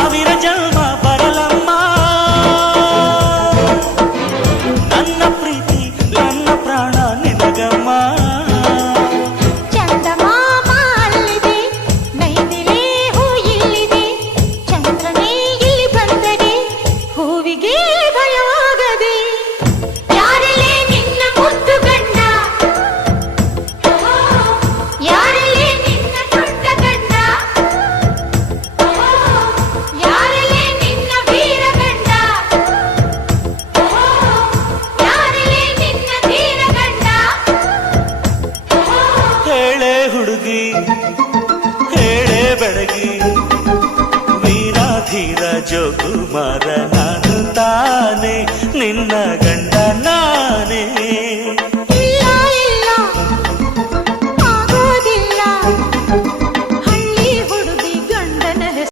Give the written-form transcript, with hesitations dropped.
ಸಾವಿರ ಜನ್ಮ ಬರಲಮ್ಮ ನನ್ನ ಪ್ರೀತಿ ನನ್ನ ಪ್ರಾಣ ನಿನಗಮ್ಮ. ಚಂದಮಾಮ ಅಲ್ಲಿದೆ, ನೈದಿಲೆ ಹೂ ಇಲ್ಲಿದೆ, ಚಂದ್ರನೇ ಇಲ್ಲಿ ಬಂದರೆ ಹೂವಿಗೆ ಭಯವಾಗದೆ. ಯಾರಲ್ಲೇ ನಿನ್ನ ಮುದ್ದು ಗಂಡ, ಯಾರಲ್ಲೇ ನಿನ್ನ ದೊಡ್ಡ ಗಂಡ, ಯಾರಲ್ಲೇ ನಿನ್ನ ವೀರ ಗಂಡ, ಯಾರಲ್ಲೇ ನಿನ್ನ ಧೀರ ಗಂಡ. ಹೇಳೆ ಹುಡುಗಿ ಹೇಳೆ ಬೆಡಗಿ, ವೀರಾಧೀರ ಜೋಕುಮಾರ ನಾನು ತಾನೆ ನಿನ್ನ